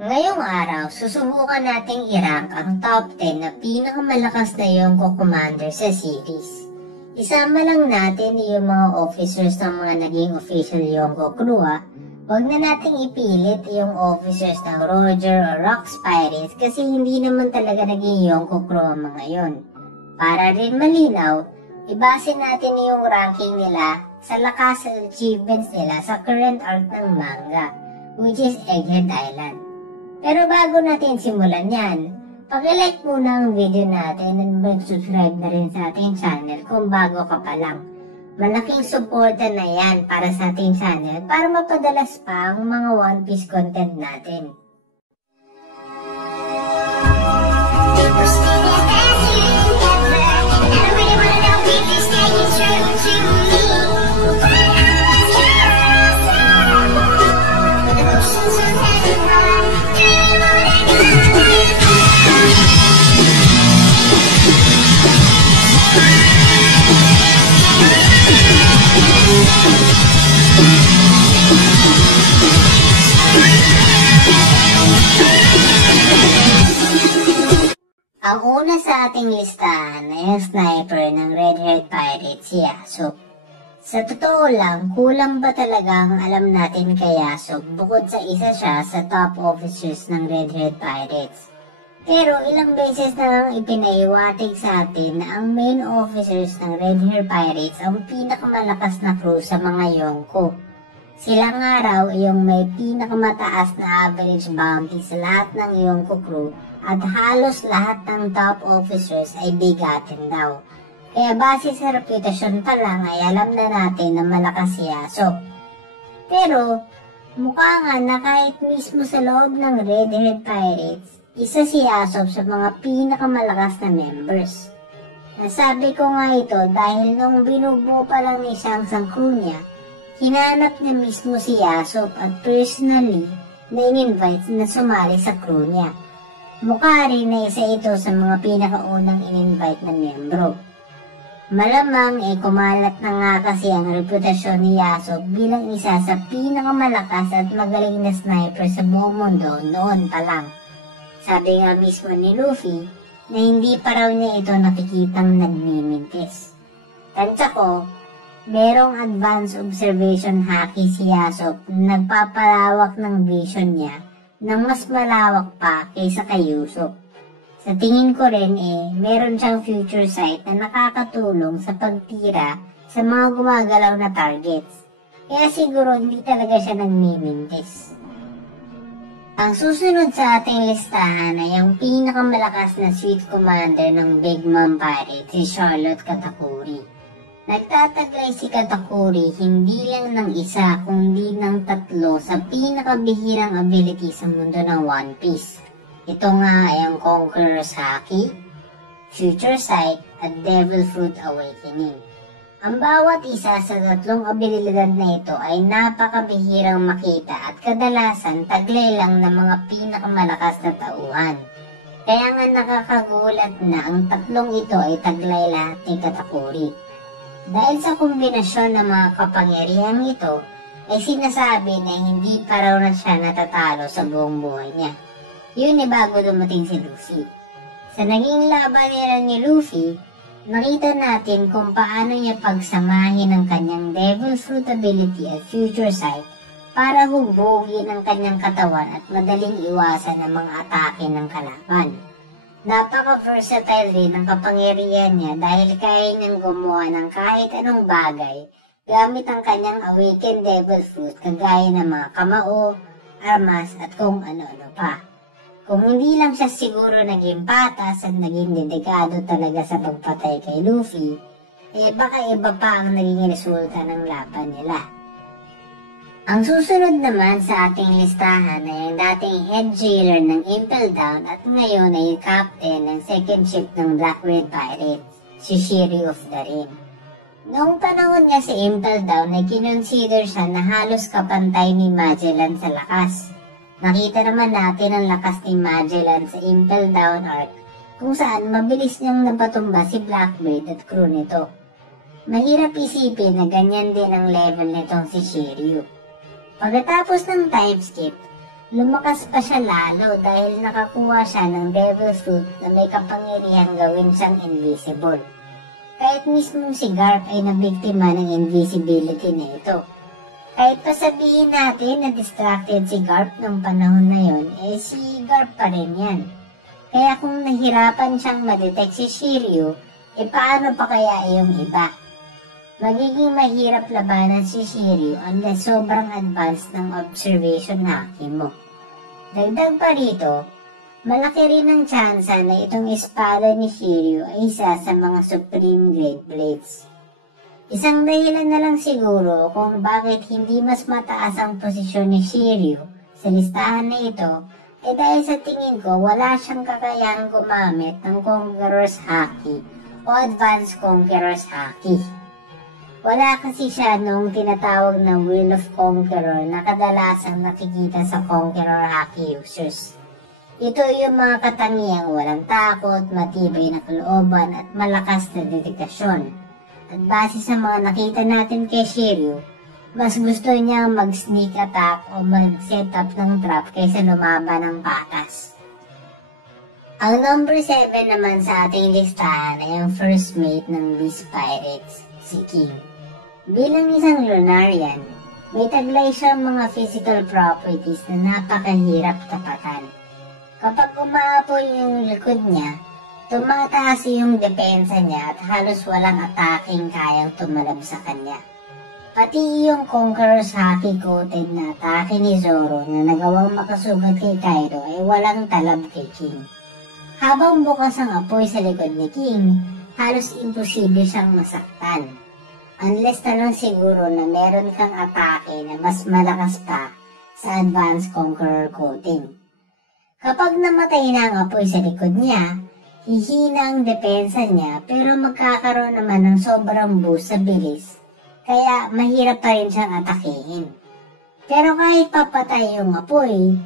Ngayong araw, susubukan nating i-rank ang top 10 na pinakamalakas na Yonko commander sa series. Isama lang natin yung mga officers ng mga naging official Yonko crew ha. Huwag na nating ipilit yung officers ng Roger o Rocks Pirates kasi hindi naman talaga naging Yonko crew ang mga yon. Para rin malinaw, ibase natin yung ranking nila sa lakas at achievements nila sa current arc ng manga, which is Egghead Island. Pero bago natin simulan yan, pag-like muna ang video natin at mag-subscribe na rin sa ating channel kung bago ka pa lang. Malaking suporta na yan para sa ating channel para mapadalas pa ang mga One Piece content natin. Ang una sa ating listahan ay ang sniper ng Red-Haired Pirate, si Yasop. Sa totoo lang, kulang ba talaga ang alam natin kay Yasop bukod sa isa siya sa top officers ng Red-Haired Pirates. Pero ilang beses na lang ipinaiwatig sa atin na ang main officers ng Red-Haired Pirates ang pinakamalakas na crew sa mga Yonko. Sila nga raw yung may pinakamataas na average bounty sa lahat ng Yonko crew at halos lahat ng top officers ay bigatin daw. Kaya base sa reputasyon pa lang ay alam na natin na malakas si Yasop. Pero mukha nga na kahit mismo sa loob ng Red-Haired Pirates, isa si Yasop sa mga pinakamalakas na members. Nasabi ko nga ito dahil nung binubuo pa lang ni Shanks ang crew niya, hinanap niya mismo si Yasop at personally na in-invite na sumali sa crew niya. Mukha rin na isa ito sa mga pinakaunang in-invite na miyembro. Malamang kumalat na nga kasi ang reputasyon ni Yasop bilang isa sa pinakamalakas at magaling na sniper sa buong mundo noon pa lang. Sabi nga mismo ni Luffy na hindi pa raw niya ito nakikitang nagmimintis. Tansya ko, merong advanced observation haki si Yasop na nagpapalawak ng vision niya nang mas malawak pa kaysa kay Usopp. Sa tingin ko rin meron siyang future sight na nakakatulong sa pagtira sa mga gumagalaw na targets. Kaya siguro hindi talaga siya nagmimintis. Ang susunod sa ating listahan ay ang pinakamalakas na Sweet Commander ng Big Mom Pirate, si Charlotte Katakuri. Nagtataglay si Katakuri hindi lang ng isa kundi ng tatlo sa pinakabihirang ability sa mundo ng One Piece. Ito nga ay ang Conqueror's Haki, Future Sight at Devil Fruit Awakening. Ang bawat isa sa tatlong abilidad na ito ay napakabihirang makita at kadalasan taglay lang ng mga pinakamalakas na tauhan. Kaya nga nakakagulat na ang tatlong ito ay taglay lahat ni Katakuri. Dahil sa kombinasyon ng mga kapangyarihang ito, ay sinasabi na hindi pa raw na siya natatalo sa buong buhay niya. Yun bago dumating si Luffy. Sa naging laban nila ni Luffy, nakita natin kung paano niya pagsamahin ang kanyang Devil Fruit ability at Future Sight para hubugin ang kanyang katawan at madaling iwasan ang mga atake ng kalaban. Napaka-versatile rin ang kapangyarihan niya dahil kaya niyang gumawa ng kahit anong bagay gamit ang kanyang Awakened Devil Fruit kagaya ng mga kamao, armas at kung ano-ano pa. Kung hindi lang siya siguro naging patas at naging dedikado talaga sa pagpatay kay Luffy, baka iba pa ang naging resulta ng laban nila. Ang susunod naman sa ating listahan ay ang dating head jailer ng Impel Down at ngayon ay captain ng second ship ng Black Red Pirates, si Shiri of the Rim. Noong panahon niya sa Impel Down ay kinonsider siya na halos kapantay ni Magellan sa lakas. Nakita naman natin ang lakas ni Magellan sa Impel Down arc kung saan mabilis niyang napatumba si Blackbeard at crew nito. Mahirap isipin na ganyan din ang level nitong si Shiryu. Pagkatapos ng time skip, Lumakas pa siya lalo dahil nakakuha siya ng devil fruit na may kapangyarihang gawin siyang invisible. Kahit mismong si Garp ay nabiktima ng invisibility na ito. Kahit pa sabihin natin na distracted si Garp nung panahon na yon, si Garp pa rin yan. Kaya kung nahirapan siyang madetect si Shiryu, paano pa kaya yung iba? Magiging mahirap labanan si Shiryu unless sobrang advanced ng observation haki mo. Dagdag pa rito, malaki rin ang tsansa na itong espada ni Shiryu ay isa sa mga Supreme Great Blades. Isang dahilan na lang siguro kung bakit hindi mas mataas ang posisyon ni Shiryu sa listahan na ito dahil sa tingin ko wala siyang kakayahang gumamit ng Conqueror's Haki o Advanced Conqueror's Haki. Wala kasi siya noong tinatawag na Will of Conqueror na kadalasang nakikita sa Conqueror Haki users. Ito yung mga katangiang walang takot, matibay na kalooban at malakas na dedikasyon. At base sa mga nakita natin kay Shiryu, mas gusto niya mag-sneak attack o mag-set up ng trap kaysa lumaban ng patas. Ang number 7 naman sa ating listahan ay ang first mate ng Beast Pirates, si King. Bilang isang Lunarian, may taglay siyang mga physical properties na napakahirap tapatan. Kapag umaapoy yung likod niya, tumataas yung depensa niya at halos walang ataking kayang tumalab sa kanya. Pati yung Conqueror's Haki coated na atake ni Zoro na nagawang makasugat kay Kaido ay walang talab kay King. Habang bukas ang apoy sa likod ni King, halos imposible siyang masaktan. Unless na lang siguro na meron kang atake na mas malakas pa sa Advanced Conqueror coating. Kapag namatay na ang apoy sa likod niya, hihina ang depensa niya pero magkakaroon naman ng sobrang boost sa bilis, kaya mahirap pa rin siyang atakehin. Pero kahit papatay yung apoy,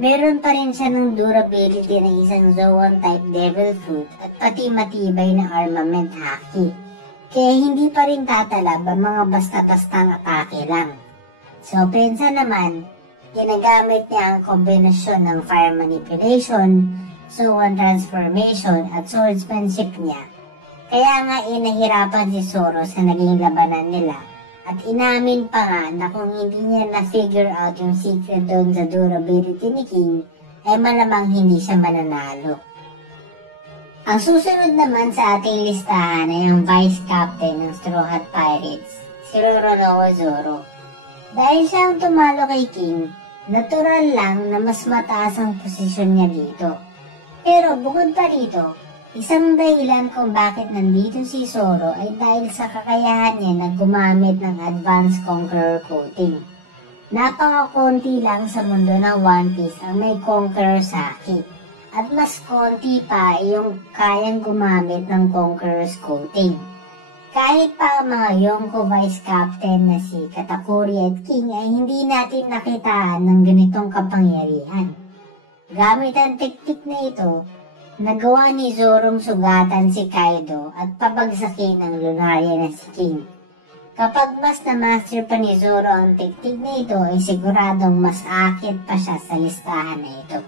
meron pa rin siya ng durability ng isang Zoan type Devil Fruit at pati matibay na armament haki, kaya hindi pa rin tatalab ang mga basta-bastang atake lang. So pensa naman, ginagamit niya ang kombinasyon ng fire manipulation, Zoan transformation at swordsmanship niya. Kaya nga nahirapan si Zoro sa naging labanan nila at inamin pa nga na kung hindi niya na-figure out yung secret doon sa durability ni King ay malamang hindi siya mananalo. Ang susunod naman sa ating listahan ay ang Vice Captain ng Straw Hat Pirates, si Roronoa Zoro. Dahil siya ang tumalo kay King, natural lang na mas mataas ang posisyon niya dito. Pero bukod pa rito, isang dahilan kung bakit nandito si Zoro ay dahil sa kakayahan niya na gumamit ng Advanced Conqueror coating. Napakakonti lang sa mundo ng One Piece ang may Conqueror's Haki, at mas konti pa yung kayang gumamit ng Conqueror's coating. Kahit pa ang mga Yonko Vice Captain na si Katakuri at King ay hindi natin nakitaan ng ganitong kapangyarihan. Gamit ang teknik na ito, nagawa ni Zorong sugatan si Kaido at pabagsakin ang Lunaria na si King. Kapag mas na-master pa ni Zoro ang teknik na ito ay siguradong mas akit pa siya sa listahan na ito.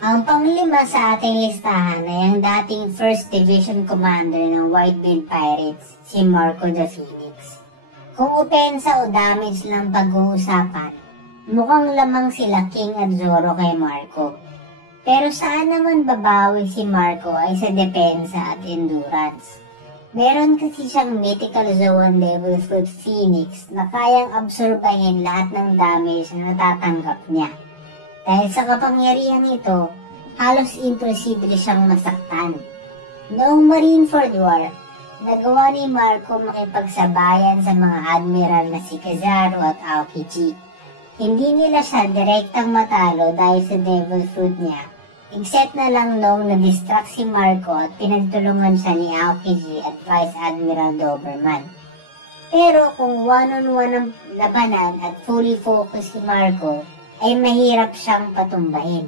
Ang panglima sa ating listahan ay ang dating First Division Commander ng Whitebeard Pirates, si Marco the Phoenix. Kung opensa o damage lang pag-uusapan, mukhang lamang sila King at Zoro kay Marco. Pero saan naman babawi si Marco ay sa depensa at endurance. Meron kasi siyang mythical Zoan Devil Fruit Phoenix na kayang absorbahin lahat ng damage na natatanggap niya. Dahil sa kapangyarihan ito, halos imposible siyang masaktan. Noong Marineford War, nagawa ni Marco makipagsabayan sa mga admiral na si Kizaru at Aokiji. Hindi nila siya direktang matalo dahil sa Devil Fruit niya, except na lang noong na-distract si Marco at pinagtulungan siya ni Aokiji at Vice Admiral Doberman. Pero kung one-on-one ang labanan at fully focused si Marco, ay mahirap siyang patumbahin.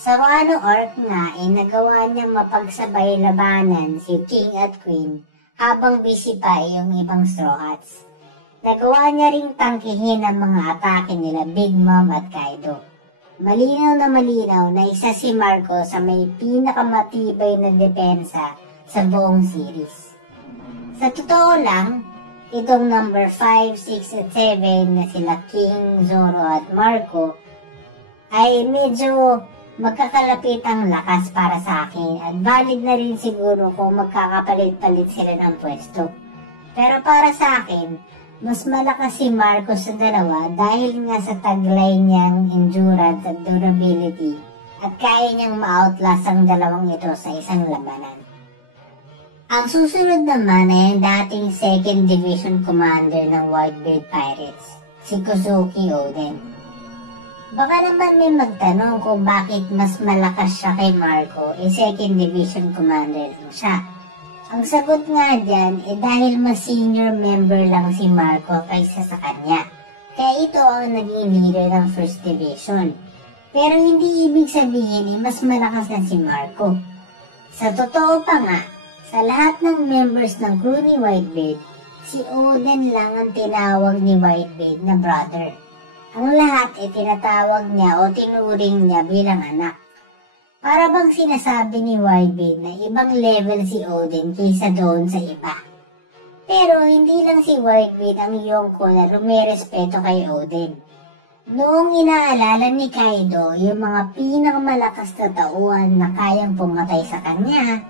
Sa Wano Arc nga ay nagawa niyang mapagsabay labanan si King at Queen habang busy pa yung ibang Straw Hats. nagawa niya ring tangkihin ang mga atake nila Big Mom at Kaido. Malinaw na isa si Marco sa may pinakamatibay na depensa sa buong series. Sa totoo lang, itong number 5, 6 at 7 na sila King, Zoro at Marco ay medyo magkakalapit ang lakas para sa akin at valid na rin siguro kung magkakapalit-palit sila ng pwesto. Pero para sa akin, mas malakas si Marco sa dalawa dahil nga sa taglay niyang endurance at durability at kaya niyang ma-outlast ang dalawang ito sa isang labanan. Ang susunod naman ay ang dating 2nd Division Commander ng Whitebeard Pirates, si Kozuki Oden. Baka naman may magtanong kung bakit mas malakas siya kay Marco, 2nd Division Commander lang siya. Ang sagot nga dyan dahil mas senior member lang si Marco kaysa sa kanya. Kaya ito ang naging leader ng 1st Division. Pero hindi ibig sabihin mas malakas na si Marco. Sa totoo pa nga, sa lahat ng members ng crew ni Whitebeard, si Oden lang ang tinawag ni Whitebeard na brother. Ang lahat ay tinatawag niya o tinuring niya bilang anak. Para bang sinasabi ni Whitebeard na ibang level si Oden kaysa doon sa iba. Pero hindi lang si Whitebeard ang Yonko na rumerespeto kay Oden. Noong inaalala ni Kaido yung mga pinakamalakas na tauhan na kayang pumatay sa kanya,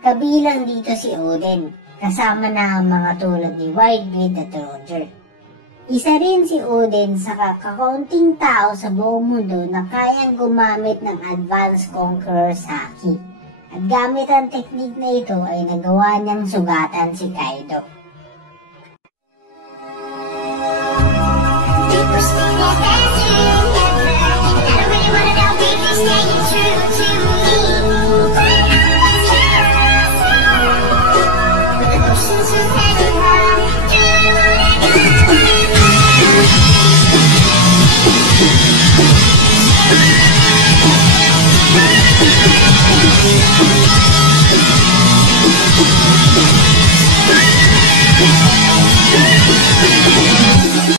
kabilang dito si Oden, kasama na ang mga tulad ni Whitebeard at Roger. Isa rin si Oden sa kakaunting tao sa buong mundo na kayang gumamit ng Advanced Conqueror's Haki. At gamit ang teknik na ito ay nagawa niyang sugatan si Kaido.